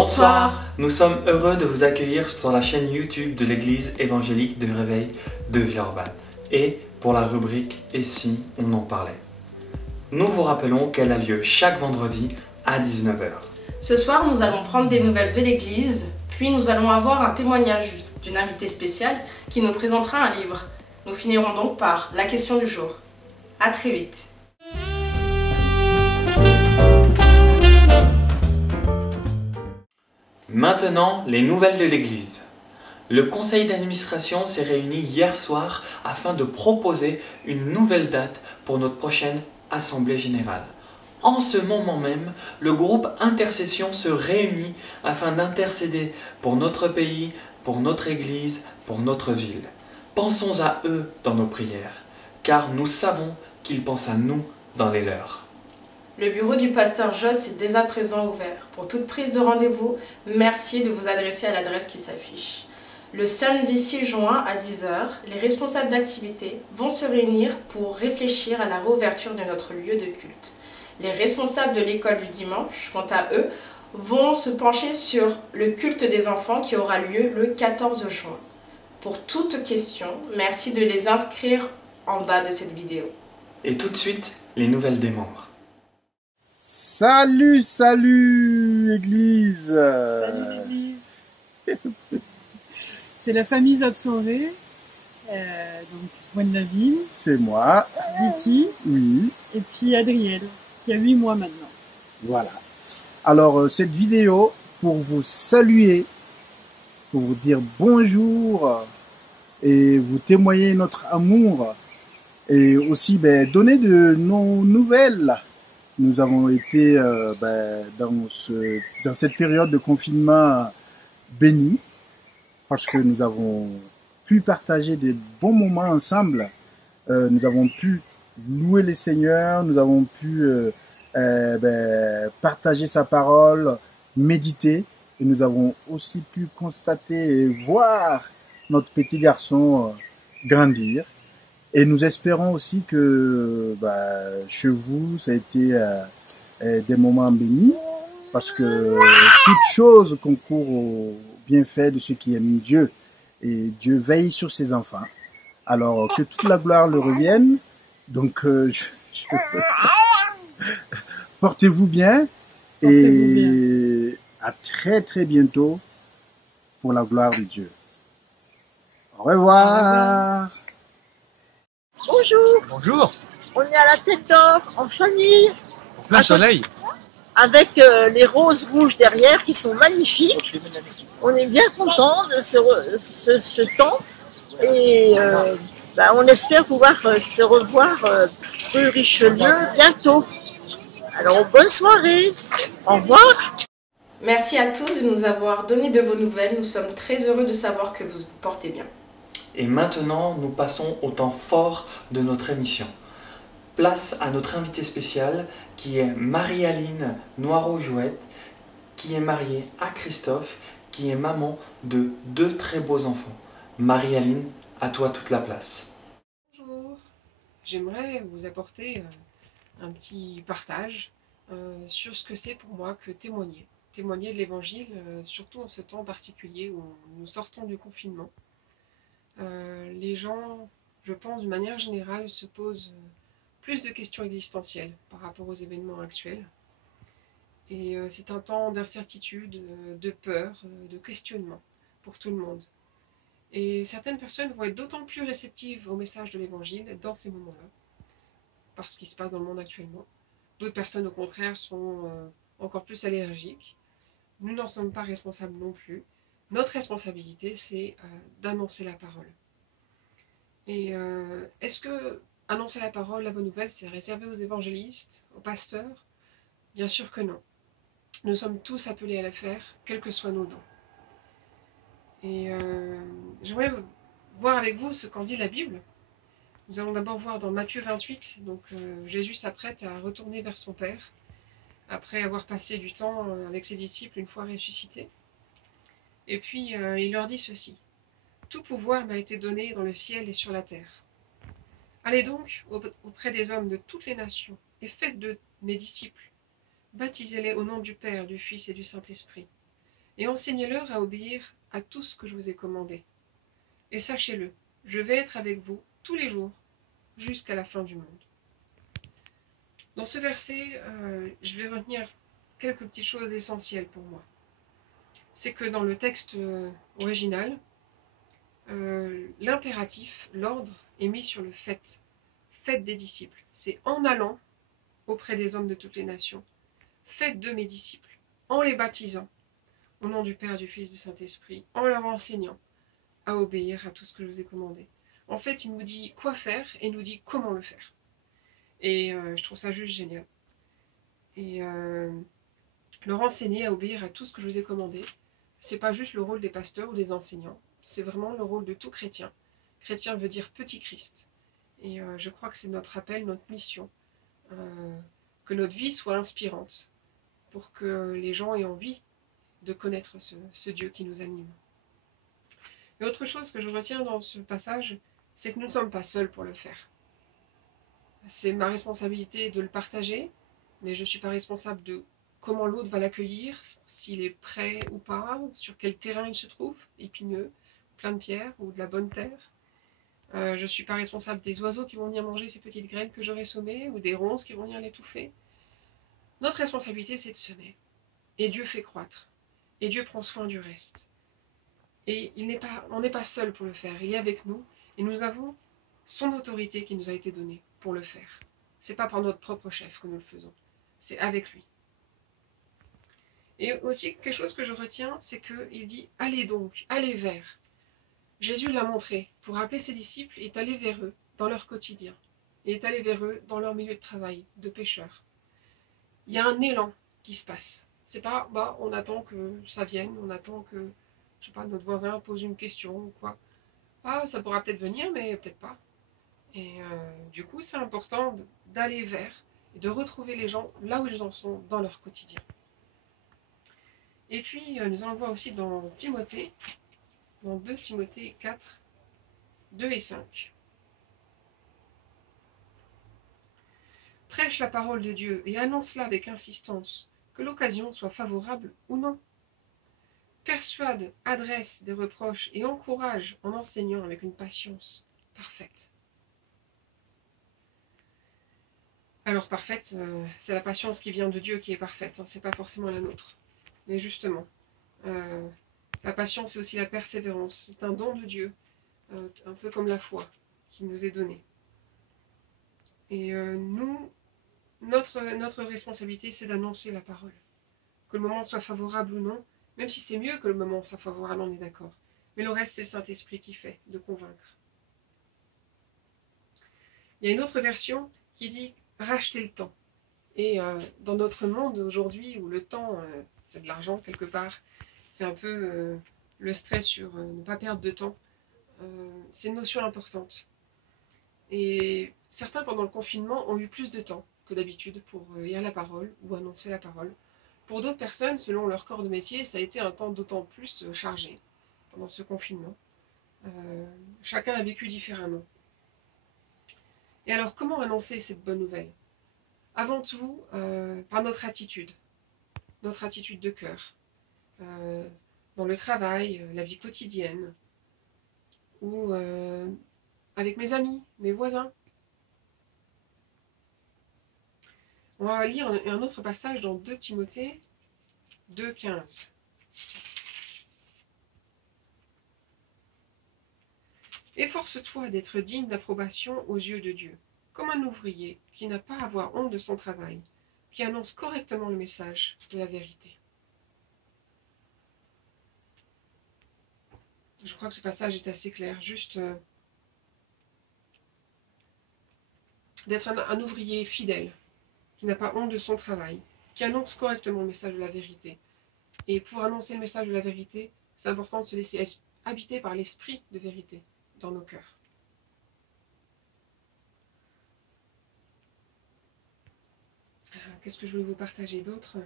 Bonsoir, nous sommes heureux de vous accueillir sur la chaîne YouTube de l'Église évangélique de Réveil de Villeurbanne et pour la rubrique « Et si on en parlait ». Nous vous rappelons qu'elle a lieu chaque vendredi à 19 h. Ce soir, nous allons prendre des nouvelles de l'Église, puis nous allons avoir un témoignage d'une invitée spéciale qui nous présentera un livre. Nous finirons donc par la question du jour. À très vite. Maintenant, les nouvelles de l'Église. Le conseil d'administration s'est réuni hier soir afin de proposer une nouvelle date pour notre prochaine Assemblée Générale. En ce moment même, le groupe Intercession se réunit afin d'intercéder pour notre pays, pour notre Église, pour notre ville. Pensons à eux dans nos prières, car nous savons qu'ils pensent à nous dans les leurs. Le bureau du pasteur Joss est dès à présent ouvert. Pour toute prise de rendez-vous, merci de vous adresser à l'adresse qui s'affiche. Le samedi 6 juin à 10 h, les responsables d'activité vont se réunir pour réfléchir à la réouverture de notre lieu de culte. Les responsables de l'école du dimanche, quant à eux, vont se pencher sur le culte des enfants qui aura lieu le 14 juin. Pour toute question, merci de les inscrire en bas de cette vidéo. Et tout de suite, les nouvelles des membres. Salut, salut, Église. Salut l'Église. C'est la famille Zabsoré, donc Gwendoline. C'est moi. Vicky. Oui. Et puis Adriel, qui a 8 mois maintenant. Voilà. Alors, cette vidéo, pour vous saluer, pour vous dire bonjour et vous témoigner notre amour et aussi donner de nos nouvelles. Nous avons été dans cette période de confinement bénie parce que nous avons pu partager des bons moments ensemble. Nous avons pu louer le Seigneur, nous avons pu partager sa parole, méditer, et nous avons aussi pu constater et voir notre petit garçon grandir. Et nous espérons aussi que chez vous, ça a été des moments bénis, parce que toute chose concourt au bienfait de ceux qui aiment Dieu. Et Dieu veille sur ses enfants. Alors, que toute la gloire le revienne. Donc, portez-vous bien. Et à très très bientôt pour la gloire de Dieu. Au revoir. Bonjour. Bonjour. On est à la Tête d'Or, en famille. En plein soleil. Avec les roses rouges derrière qui sont magnifiques. On est bien content de ce temps. Et on espère pouvoir se revoir rue Richelieu bientôt. Alors bonne soirée. Au revoir. Merci à tous de nous avoir donné de vos nouvelles. Nous sommes très heureux de savoir que vous vous portez bien. Et maintenant, nous passons au temps fort de notre émission. Place à notre invitée spéciale qui est Marie-Aline Noireau-Jouette, qui est mariée à Christophe, qui est maman de 2 très beaux enfants. Marie-Aline, à toi toute la place. Bonjour, j'aimerais vous apporter un petit partage sur ce que c'est pour moi que témoigner. Témoigner de l'Évangile, surtout en ce temps particulier où nous sortons du confinement. Les gens, je pense, d'une manière générale, se posent plus de questions existentielles par rapport aux événements actuels. Et c'est un temps d'incertitude, de peur, de questionnement pour tout le monde. Et certaines personnes vont être d'autant plus réceptives au message de l'Évangile dans ces moments-là, parce qu'il se passe dans le monde actuellement. D'autres personnes, au contraire, sont encore plus allergiques. Nous n'en sommes pas responsables non plus. Notre responsabilité, c'est d'annoncer la parole. Et est-ce que annoncer la parole, la bonne nouvelle, c'est réservé aux évangélistes, aux pasteurs? Bien sûr que non. Nous sommes tous appelés à le faire, quels que soient nos dons. Et j'aimerais voir avec vous ce qu'en dit la Bible. Nous allons d'abord voir dans Matthieu 28, donc Jésus s'apprête à retourner vers son Père, après avoir passé du temps avec ses disciples une fois ressuscités. Et puis il leur dit ceci: « Tout pouvoir m'a été donné dans le ciel et sur la terre. Allez donc auprès des hommes de toutes les nations et faites de mes disciples. Baptisez-les au nom du Père, du Fils et du Saint-Esprit, et enseignez-leur à obéir à tout ce que je vous ai commandé. Et sachez-le, je vais être avec vous tous les jours, jusqu'à la fin du monde. » Dans ce verset, je vais retenir quelques petites choses essentielles pour moi. C'est que dans le texte original, l'impératif, l'ordre, est mis sur le fait. Faites des disciples. C'est en allant auprès des hommes de toutes les nations. Faites de mes disciples, en les baptisant, au nom du Père, du Fils, du Saint-Esprit, en leur enseignant à obéir à tout ce que je vous ai commandé. En fait, il nous dit quoi faire et il nous dit comment le faire. Et je trouve ça juste génial. Et leur enseigner à obéir à tout ce que je vous ai commandé, c'est pas juste le rôle des pasteurs ou des enseignants, c'est vraiment le rôle de tout chrétien. Chrétien veut dire petit Christ. Et je crois que c'est notre appel, notre mission, que notre vie soit inspirante, pour que les gens aient envie de connaître ce Dieu qui nous anime. Et autre chose que je retiens dans ce passage, c'est que nous ne sommes pas seuls pour le faire. C'est ma responsabilité de le partager, mais je ne suis pas responsable de comment l'autre va l'accueillir, s'il est prêt ou pas, sur quel terrain il se trouve, épineux, plein de pierres ou de la bonne terre. Je ne suis pas responsable des oiseaux qui vont venir manger ces petites graines que j'aurai semées, ou des ronces qui vont venir l'étouffer. Notre responsabilité, c'est de semer. Et Dieu fait croître. Et Dieu prend soin du reste. Et on n'est pas seul pour le faire. Il est avec nous. Et nous avons son autorité qui nous a été donnée pour le faire. Ce n'est pas par notre propre chef que nous le faisons. C'est avec lui. Et aussi, quelque chose que je retiens, c'est qu'il dit « Allez donc, allez vers ». Jésus l'a montré. Pour appeler ses disciples, il est allé vers eux dans leur quotidien. Il est allé vers eux dans leur milieu de travail, de pêcheurs. Il y a un élan qui se passe. C'est pas, on attend que ça vienne, on attend que, je sais pas, notre voisin pose une question ou quoi. Ça pourra peut-être venir, mais peut-être pas. Et du coup, c'est important d'aller vers et de retrouver les gens là où ils en sont dans leur quotidien. Et puis, nous allons le voir aussi dans Timothée, dans 2 Timothée 4, 2 et 5. Prêche la parole de Dieu et annonce-la avec insistance, que l'occasion soit favorable ou non. Persuade, adresse des reproches et encourage en enseignant avec une patience parfaite. Alors parfaite, c'est la patience qui vient de Dieu qui est parfaite, c'est pas forcément la nôtre. Mais justement, la patience c'est aussi la persévérance, c'est un don de Dieu, un peu comme la foi qui nous est donnée. Et notre responsabilité c'est d'annoncer la parole. Que le moment soit favorable ou non, même si c'est mieux que le moment soit favorable, on est d'accord. Mais le reste c'est le Saint-Esprit qui fait, de convaincre. Il y a une autre version qui dit « racheter le temps ». Et dans notre monde aujourd'hui où le temps, c'est de l'argent quelque part, c'est un peu le stress sur ne pas perdre de temps, c'est une notion importante. Et certains pendant le confinement ont eu plus de temps que d'habitude pour lire la parole ou annoncer la parole. Pour d'autres personnes, selon leur corps de métier, ça a été un temps d'autant plus chargé pendant ce confinement. Chacun a vécu différemment. Et alors, comment annoncer cette bonne nouvelle ? Avant tout, par notre attitude de cœur, dans le travail, la vie quotidienne, ou avec mes amis, mes voisins. On va lire un autre passage dans 2 Timothée 2, 15. Efforce-toi d'être digne d'approbation aux yeux de Dieu, comme un ouvrier qui n'a pas à avoir honte de son travail, qui annonce correctement le message de la vérité. Je crois que ce passage est assez clair, juste d'être un ouvrier fidèle, qui n'a pas honte de son travail, qui annonce correctement le message de la vérité. Et pour annoncer le message de la vérité, c'est important de se laisser habiter par l'esprit de vérité dans nos cœurs. Qu'est-ce que je voulais vous partager d'autre ?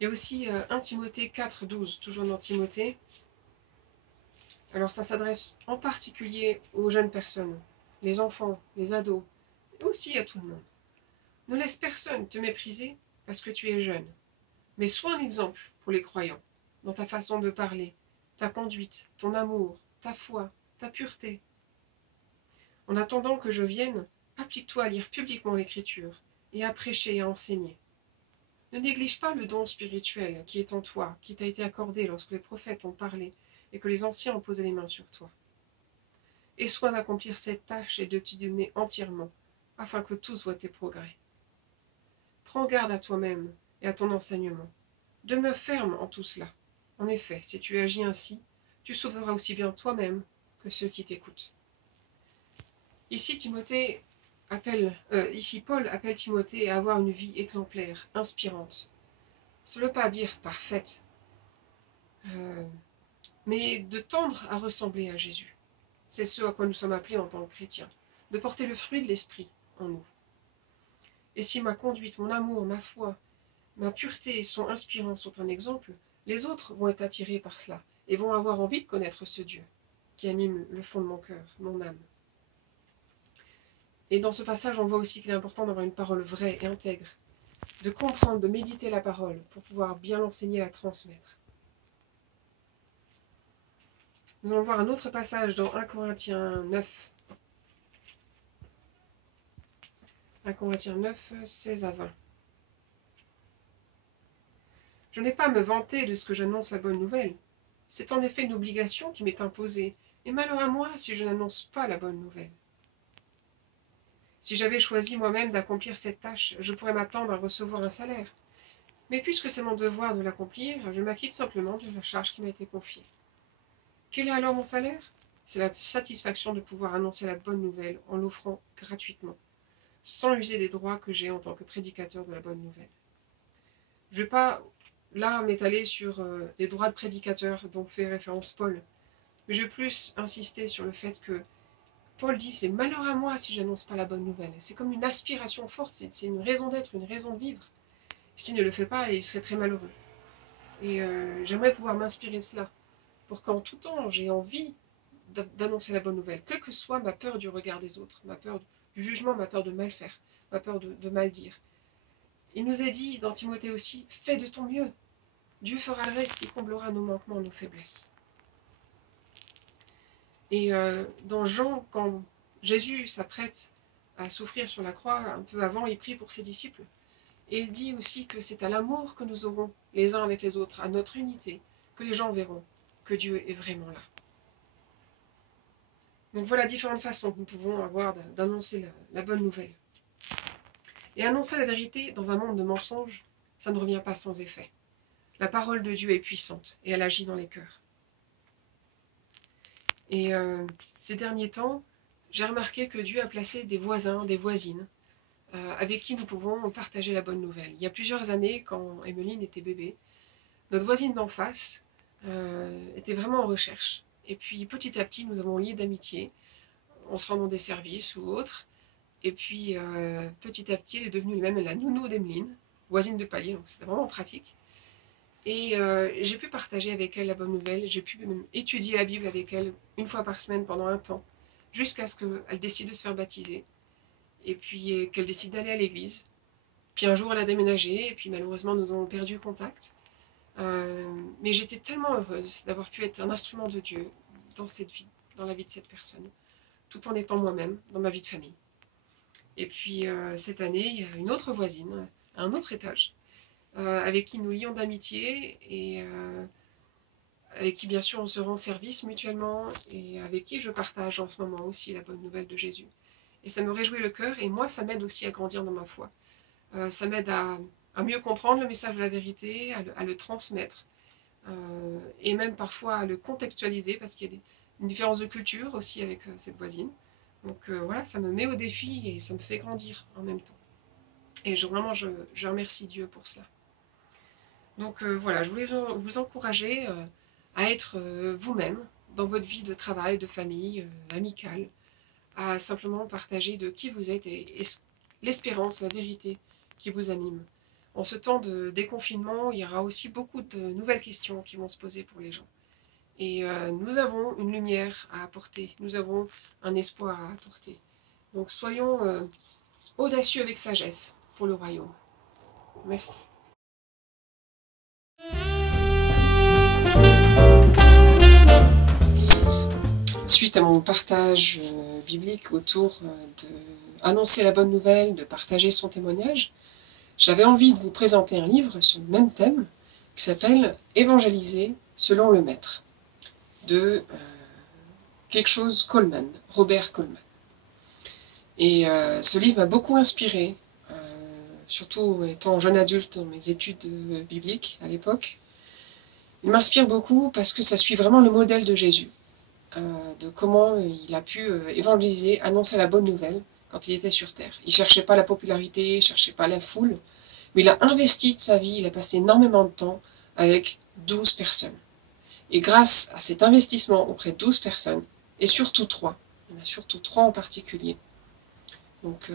Il y a aussi 1 Timothée 4, 12, toujours dans Timothée. Alors ça s'adresse en particulier aux jeunes personnes, les enfants, les ados, et aussi à tout le monde. Ne laisse personne te mépriser parce que tu es jeune, mais sois un exemple pour les croyants. dans ta façon de parler, ta conduite, ton amour, ta foi, ta pureté. En attendant que je vienne, applique-toi à lire publiquement l'Écriture et à prêcher et à enseigner. Ne néglige pas le don spirituel qui est en toi, qui t'a été accordé lorsque les prophètes ont parlé et que les anciens ont posé les mains sur toi. Et sois d'accomplir cette tâche et de t'y donner entièrement, afin que tous voient tes progrès. Prends garde à toi-même et à ton enseignement. Demeure ferme en tout cela. En effet, si tu agis ainsi, tu sauveras aussi bien toi-même que ceux qui t'écoutent. Ici, Paul appelle Timothée à avoir une vie exemplaire, inspirante. Ce ne veut pas dire parfaite, mais de tendre à ressembler à Jésus. C'est ce à quoi nous sommes appelés en tant que chrétiens, de porter le fruit de l'esprit en nous. Et si ma conduite, mon amour, ma foi, ma pureté sont inspirants, sont un exemple, les autres vont être attirés par cela et vont avoir envie de connaître ce Dieu qui anime le fond de mon cœur, mon âme. Et dans ce passage, on voit aussi qu'il est important d'avoir une parole vraie et intègre, de comprendre, de méditer la parole pour pouvoir bien l'enseigner et la transmettre. Nous allons voir un autre passage dans 1 Corinthiens 9. 1 Corinthiens 9, 16 à 20. Je n'ai pas à me vanter de ce que j'annonce la bonne nouvelle. C'est en effet une obligation qui m'est imposée, et malheur à moi si je n'annonce pas la bonne nouvelle. Si j'avais choisi moi-même d'accomplir cette tâche, je pourrais m'attendre à recevoir un salaire. Mais puisque c'est mon devoir de l'accomplir, je m'acquitte simplement de la charge qui m'a été confiée. Quel est alors mon salaire? C'est la satisfaction de pouvoir annoncer la bonne nouvelle en l'offrant gratuitement, sans user des droits que j'ai en tant que prédicateur de la bonne nouvelle. Je ne vais pas là m'étaler sur les droits de prédicateur dont fait référence Paul, mais je vais plus insister sur le fait que Paul dit, c'est malheur à moi si j'annonce pas la bonne nouvelle. C'est comme une aspiration forte, c'est une raison d'être, une raison de vivre. S'il ne le fait pas, il serait très malheureux. Et j'aimerais pouvoir m'inspirer de cela, pour qu'en tout temps, j'ai envie d'annoncer la bonne nouvelle, quelle que soit ma peur du regard des autres, ma peur du jugement, ma peur de mal faire, ma peur de mal dire. Il nous est dit dans Timothée aussi, fais de ton mieux. Dieu fera le reste, il comblera nos manquements, nos faiblesses. Et dans Jean, quand Jésus s'apprête à souffrir sur la croix, un peu avant, il prie pour ses disciples. Et il dit aussi que c'est à l'amour que nous aurons les uns avec les autres, à notre unité, que les gens verront que Dieu est vraiment là. Donc voilà différentes façons que nous pouvons avoir d'annoncer la bonne nouvelle. Et annoncer la vérité dans un monde de mensonges, ça ne revient pas sans effet. La parole de Dieu est puissante et elle agit dans les cœurs. Et ces derniers temps, j'ai remarqué que Dieu a placé des voisins, des voisines, avec qui nous pouvons partager la bonne nouvelle. Il y a plusieurs années, quand Emmeline était bébé, notre voisine d'en face était vraiment en recherche. Et puis petit à petit, nous avons lié d'amitié, en se rendant des services ou autres. Et puis petit à petit, elle est devenue même la nounou d'Emmeline, voisine de palier, donc c'était vraiment pratique. Et j'ai pu partager avec elle la bonne nouvelle, j'ai pu même étudier la Bible avec elle une fois par semaine pendant un temps, jusqu'à ce qu'elle décide de se faire baptiser, et puis qu'elle décide d'aller à l'église. Puis un jour elle a déménagé, et puis malheureusement nous avons perdu contact. Mais j'étais tellement heureuse d'avoir pu être un instrument de Dieu dans cette vie, dans la vie de cette personne, tout en étant moi-même dans ma vie de famille. Et puis cette année, il y a une autre voisine, à un autre étage, avec qui nous lions d'amitié et avec qui bien sûr on se rend service mutuellement et avec qui je partage en ce moment aussi la bonne nouvelle de Jésus. Et ça me réjouit le cœur et moi ça m'aide aussi à grandir dans ma foi. Ça m'aide à mieux comprendre le message de la vérité, à le transmettre et même parfois à le contextualiser parce qu'il y a une différence de culture aussi avec cette voisine. Donc voilà, ça me met au défi et ça me fait grandir en même temps. Et vraiment je remercie Dieu pour cela. Donc voilà, je voulais vous encourager à être vous-même dans votre vie de travail, de famille, amicale, à simplement partager de qui vous êtes et l'espérance, la vérité qui vous anime. En ce temps de déconfinement, il y aura aussi beaucoup de nouvelles questions qui vont se poser pour les gens. Et nous avons une lumière à apporter, nous avons un espoir à apporter. Donc soyons audacieux avec sagesse pour le royaume. Merci. suite à mon partage biblique autour de annoncer la bonne nouvelle, de partager son témoignage, j'avais envie de vous présenter un livre sur le même thème qui s'appelle « Évangéliser selon le Maître » de quelque chose Coleman, Robert Coleman. Et ce livre m'a beaucoup inspiré, surtout étant jeune adulte dans mes études bibliques à l'époque. Il m'inspire beaucoup parce que ça suit vraiment le modèle de Jésus, de comment il a pu évangéliser, annoncer la bonne nouvelle quand il était sur terre. Il ne cherchait pas la popularité, il ne cherchait pas la foule, mais il a investi de sa vie, il a passé énormément de temps avec 12 personnes. Et grâce à cet investissement auprès de 12 personnes, et surtout 3, il y en a surtout 3 en particulier, donc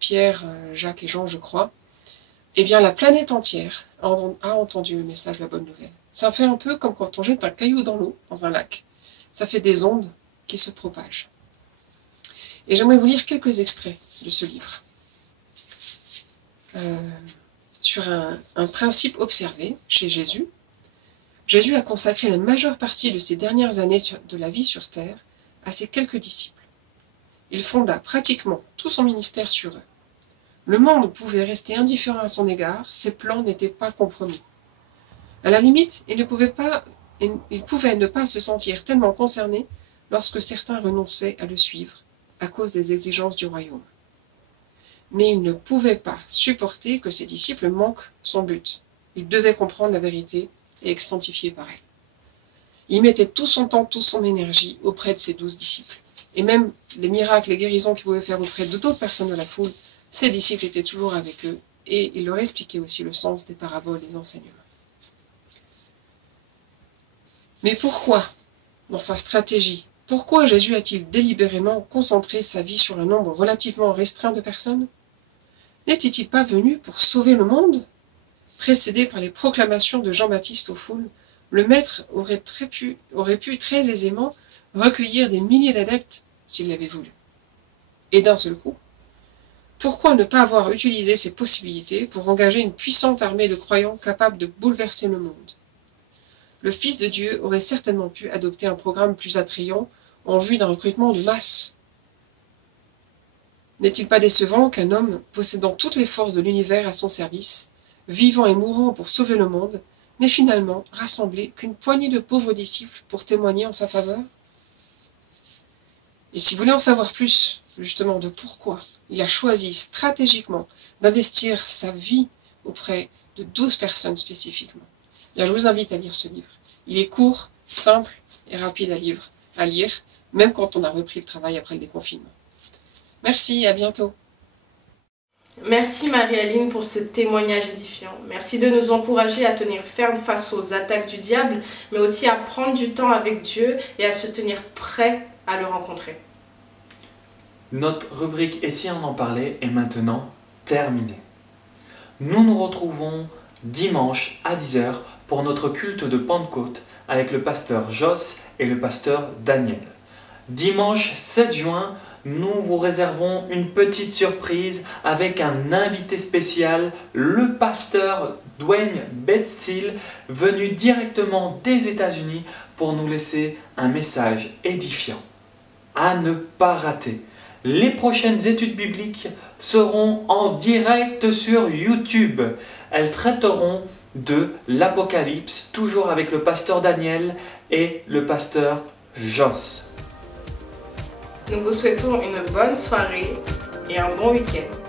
Pierre, Jacques et Jean, je crois, eh bien la planète entière a entendu le message de la bonne nouvelle. Ça fait un peu comme quand on jette un caillou dans l'eau, dans un lac. Ça fait des ondes qui se propagent. Et j'aimerais vous lire quelques extraits de ce livre. Sur un principe observé chez Jésus. Jésus a consacré la majeure partie de ses dernières années de la vie sur terre à ses quelques disciples. Il fonda pratiquement tout son ministère sur eux. Le monde pouvait rester indifférent à son égard, ses plans n'étaient pas compromis. À la limite, il pouvait ne pas se sentir tellement concerné lorsque certains renonçaient à le suivre à cause des exigences du royaume. Mais il ne pouvait pas supporter que ses disciples manquent son but. Il devait comprendre la vérité et être sanctifié par elle. Il mettait tout son temps, toute son énergie auprès de ses 12 disciples. Et même les miracles, les guérisons qu'il pouvait faire auprès d'autres personnes de la foule, ses disciples étaient toujours avec eux et il leur expliquait aussi le sens des paraboles, des enseignements. Mais pourquoi, dans sa stratégie, pourquoi Jésus a-t-il délibérément concentré sa vie sur un nombre relativement restreint de personnes? N'était-il pas venu pour sauver le monde? Précédé par les proclamations de Jean-Baptiste aux foules, le Maître aurait pu très aisément recueillir des milliers d'adeptes s'il l'avait voulu. Et d'un seul coup, pourquoi ne pas avoir utilisé ces possibilités pour engager une puissante armée de croyants capables de bouleverser le monde? Le Fils de Dieu aurait certainement pu adopter un programme plus attrayant en vue d'un recrutement de masse. N'est-il pas décevant qu'un homme possédant toutes les forces de l'univers à son service, vivant et mourant pour sauver le monde, n'ait finalement rassemblé qu'une poignée de pauvres disciples pour témoigner en sa faveur? Et si vous voulez en savoir plus, justement, de pourquoi il a choisi stratégiquement d'investir sa vie auprès de 12 personnes spécifiquement, bien, je vous invite à lire ce livre. Il est court, simple et rapide à lire, même quand on a repris le travail après le déconfinement. Merci, à bientôt. Merci Marie-Aline pour ce témoignage édifiant. Merci de nous encourager à tenir ferme face aux attaques du diable, mais aussi à prendre du temps avec Dieu et à se tenir prêt à le rencontrer. Notre rubrique « Et si on en parlait » est maintenant terminée. Nous nous retrouvons dimanche à 10 h pour notre culte de Pentecôte avec le pasteur Joss et le pasteur Daniel. Dimanche 7 juin, nous vous réservons une petite surprise avec un invité spécial, le pasteur Dwayne Bedstill, venu directement des États-Unis pour nous laisser un message édifiant. À ne pas rater. Les prochaines études bibliques seront en direct sur YouTube. Elles traiteront de l'Apocalypse, toujours avec le pasteur Daniel et le pasteur Joss. Nous vous souhaitons une bonne soirée et un bon week-end.